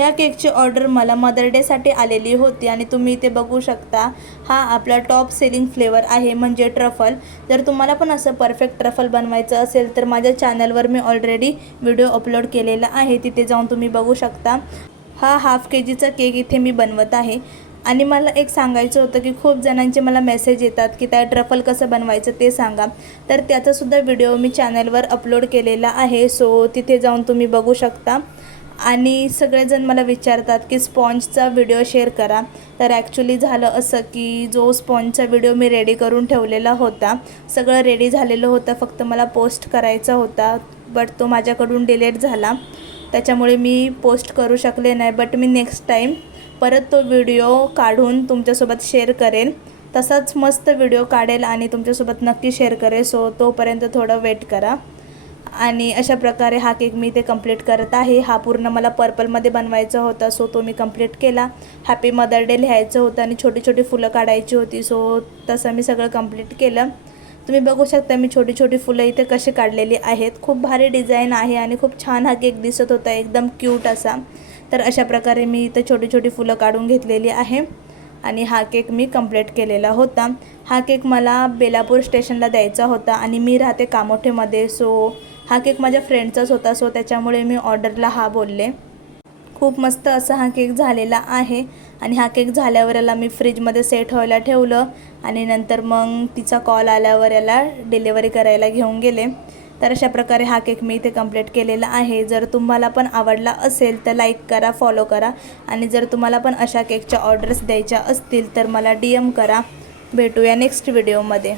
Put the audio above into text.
ह्या केकची ऑर्डर मला मदर डेसाठी आलेली होती आणि तुम्ही इथे बघू शकता हा आपला टॉप सेलिंग फ्लेवर आहे म्हणजे ट्रफल। जर तुम्हाला पण असं परफेक्ट ट्रफल बनवायचं असेल तर माझ्या चॅनलवर मी ऑलरेडी व्हिडिओ अपलोड केलेला आहे, तिथे जाऊन तुम्ही बघू शकता। हा हाफ केजीचा केक इथे मी बनवत आहे। आणि मला एक सांगायचं होतं की खूप जणांचे मला मेसेज येतात की त्या ट्रफल कसं बनवायचं ते सांगा, तर त्याचासुद्धा व्हिडिओ मी चॅनलवर अपलोड केलेला आहे, सो तिथे जाऊन तुम्ही बघू शकता। आणि सगळेजण मला विचारतात की स्पॉन्जचा व्हिडिओ शेअर करा, तर ॲक्च्युली झालं असं की जो स्पॉन्जचा व्हिडिओ मी रेडी करून ठेवलेला होता, सगळं रेडी झालेलं होतं, फक्त मला पोस्ट करायचा होता, बट तो माझ्याकडून डिलीट झाला, त्याच्यामुळे मी पोस्ट करू शकले नाही। बट मी नेक्स्ट टाईम परत तो व्हिडिओ काढून तुमच्यासोबत शेअर करेन, तसाच मस्त व्हिडिओ काढेल आणि तुमच्यासोबत नक्की शेअर करेल, सो तोपर्यंत थोडं वेट करा। आणि अशा प्रकारे हा केक मी इथे कंप्लीट करत आहे। हा पूर्ण मला पर्पलमध्ये बनवायचा होता, सो तो मी कंप्लीट केला। हॅपी मदर डे लिहायचं होतं आणि छोटी छोटी फुलं काढायची होती, सो तसं मी सगळं कंप्लीट केलं। तुम्ही बघू शकता मी छोटी छोटी फुलं इथे कशी काढलेली आहेत, खूप भारी डिझाईन आहे आणि खूप छान हा केक दिसत होता, एकदम क्यूट असा। तर अशा प्रकारे मी इथे छोटी छोटी फुलं काढून घेतलेली आहे आणि हा केक मी कंप्लीट केलेला होता। हा केक मला बेलापूर स्टेशनला द्यायचा होता आणि मी राहते कामोठेमध्ये, सो हा केक माझ्या फ्रेंडचाच होता, सो त्याच्यामुळे मी ऑर्डरला हा बोलले। खूप मस्त असा हा केक झालेला आहे आणि हा केक झाल्यावर याला मी फ्रीजमध्ये सेट व्हायला ठेवलं आणि नंतर मग तिचा कॉल आल्यावर याला डिलिव्हरी करायला घेऊन गेले। तर अशा प्रकारे हा केक मी इथे कंप्लीट केलेला आहे। जर तुम्हाला पण आवडला असेल तर लाईक करा, फॉलो करा आणि जर तुम्हाला पण अशा केकच्या ऑर्डर्स द्यायच्या असतील तर मला DM करा। भेटूया नेक्स्ट व्हिडिओमध्ये।